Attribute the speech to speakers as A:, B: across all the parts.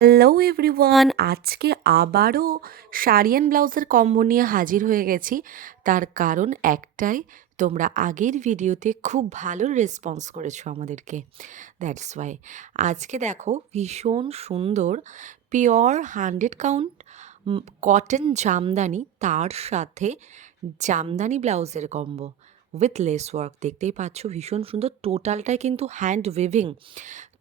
A: Hello everyone, আজকে আবারও sari and ব্লাউজের কম্বো নিয়ে হাজির হয়ে গেছি। তার কারণ একটাই, তোমরা আগের ভিডিওতে খুব ভালো রেসপন্স করেছ আমাদেরকে। দ্যাটস ওয়াই আজকে দেখো ভীষণ সুন্দর pure hundred count cotton jamdani, তার সাথে জামদানি ব্লাউজের কম্বো উইথ লেস ওয়ার্ক দেখতেই পাচ্ছ ভীষণ সুন্দর টোটালটাই কিন্তু হ্যান্ড উইভিং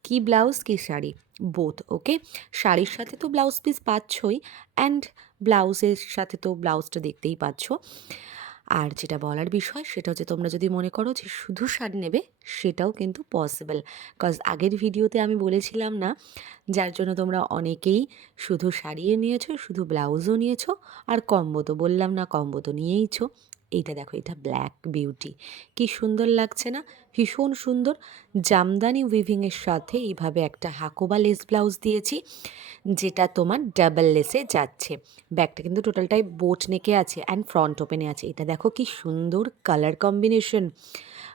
A: কি ব্লাউজ, কি শাড়ি? বোথ ওকে শাড়ির সাথে তো ব্লাউজ পিস পাচ্ছই অ্যান্ড ব্লাউজের সাথে তো ব্লাউজটা দেখতেই পাচ্ছ। আর যেটা বলার বিষয়, সেটা হচ্ছে তোমরা যদি মনে করো যে শুধু শাড়ি নেবে, সেটাও কিন্তু পসিবল কজ আগের ভিডিওতে আমি বলেছিলাম না, যার জন্য তোমরা অনেকেই শুধু শাড়িও নিয়েছো, শুধু ব্লাউজও নিয়েছো, আর কম্বো তো বললাম না কম্বো তো নিয়েইছো। এইটা দেখো, এটা ব্ল্যাক বিউটি কি সুন্দর লাগছে না? ভীষণ সুন্দর। জামদানি উইভিংয়ের সাথে এইভাবে একটা হাকোবা লেস ব্লাউজ দিয়েছি, যেটা তোমার ডাবল লেসে যাচ্ছে। ব্যাগটা কিন্তু টোটালটাই বোট নেকে আছে অ্যান্ড ফ্রন্ট ওপেনে আছে। এটা দেখো কি সুন্দর কালার কম্বিনেশন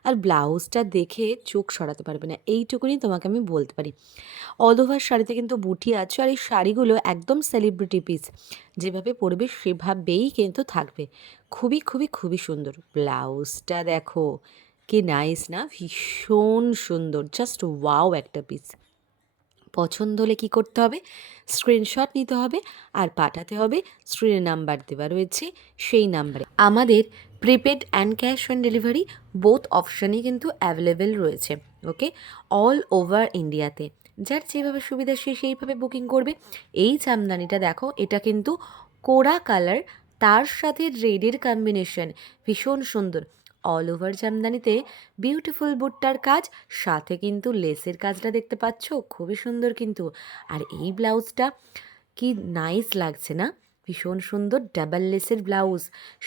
A: আর ব্লাউজটা দেখে চোখ সরাতে পারবে না, এইটুকুনি তোমাকে আমি বলতে পারি। অল ওভার শাড়িতে কিন্তু বুটি আছে আর এই শাড়িগুলো একদম সেলিব্রিটি পিস যেভাবে পরবে সেভাবেই কিন্তু থাকবে। খুবই খুবই খুবই সুন্দর। ব্লাউজটা দেখো। কি নাইস না? ভীষণ সুন্দর। জাস্ট ওয়াও একটা পিস পছন্দ হলে কী করতে হবে? স্ক্রিনশট নিতে হবে আর পাঠাতে হবে স্ক্রিনে নাম্বার দেওয়া রয়েছে সেই নাম্বারে আমাদের prepaid and cash on delivery both অপশানই কিন্তু অ্যাভেলেবেল রয়েছে ওকে অল ওভার ইন্ডিয়াতে যার যেভাবে সুবিধা সে সেইভাবে বুকিং করবে। এই জামদানিটা দেখো, এটা কিন্তু কোরা কালার তার সাথে রেডের কম্বিনেশন ভীষণ সুন্দর। অল ওভার জামদানিতে বিউটিফুল বুটটার কাজ, সাথে কিন্তু লেসের কাজটা দেখতে পাচ্ছ, খুবই সুন্দর কিন্তু। আর এই ব্লাউজটা কি নাইস লাগছে না? ভীষণ সুন্দর ডাবল লেসের ব্লাউজ,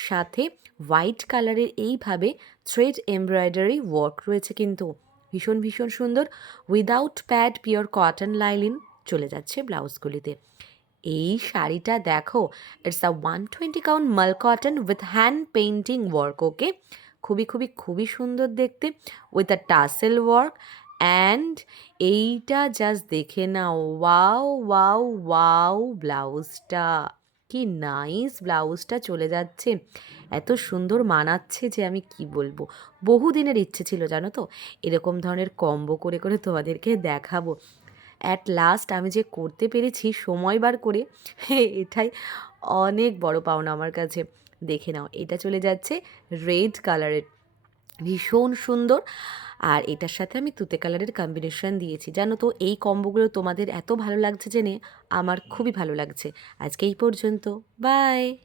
A: সাথে হোয়াইট কালারের এইভাবে থ্রেড এমব্রয়ডারি ওয়ার্ক রয়েছে কিন্তু। ভীষণ ভীষণ সুন্দর, without pad, pure cotton lining চলে যাচ্ছে ব্লাউজগুলিতে। এই শাড়িটা দেখো, it's a one twenty count মাল cotton with hand painting work, okay? খুবই খুবই খুবই সুন্দর দেখতে with a tassel work and এইটা জাস্ট দেখে নাও। ওয়াও ওয়াও ওয়াও ব্লাউজটা। কি নাইস ব্লাউজটা চলে যাচ্ছে। এত সুন্দর মানাচ্ছে যে আমি কি বলব? বহু দিনের ইচ্ছে ছিল, জানো তো? এরকম ধরনের কম্বো করে করে তোমাদেরকে দেখাবো। অ্যাট লাস্ট আমি যে করতে পেরেছি সময় বার করে, এটাই অনেক বড় পাওনা আমার কাছে। দেখে নাও। এটা চলে যাচ্ছে রেড কালারের। ভীষণ সুন্দর। আর এটার সাথে আমি তুতে কালারের কম্বিনেশন দিয়েছি। জানো তো, এই কম্বোগুলো তোমাদের এত ভালো লাগছে জেনে আমার খুবই ভালো লাগছে। আজকে এই পর্যন্ত। বাই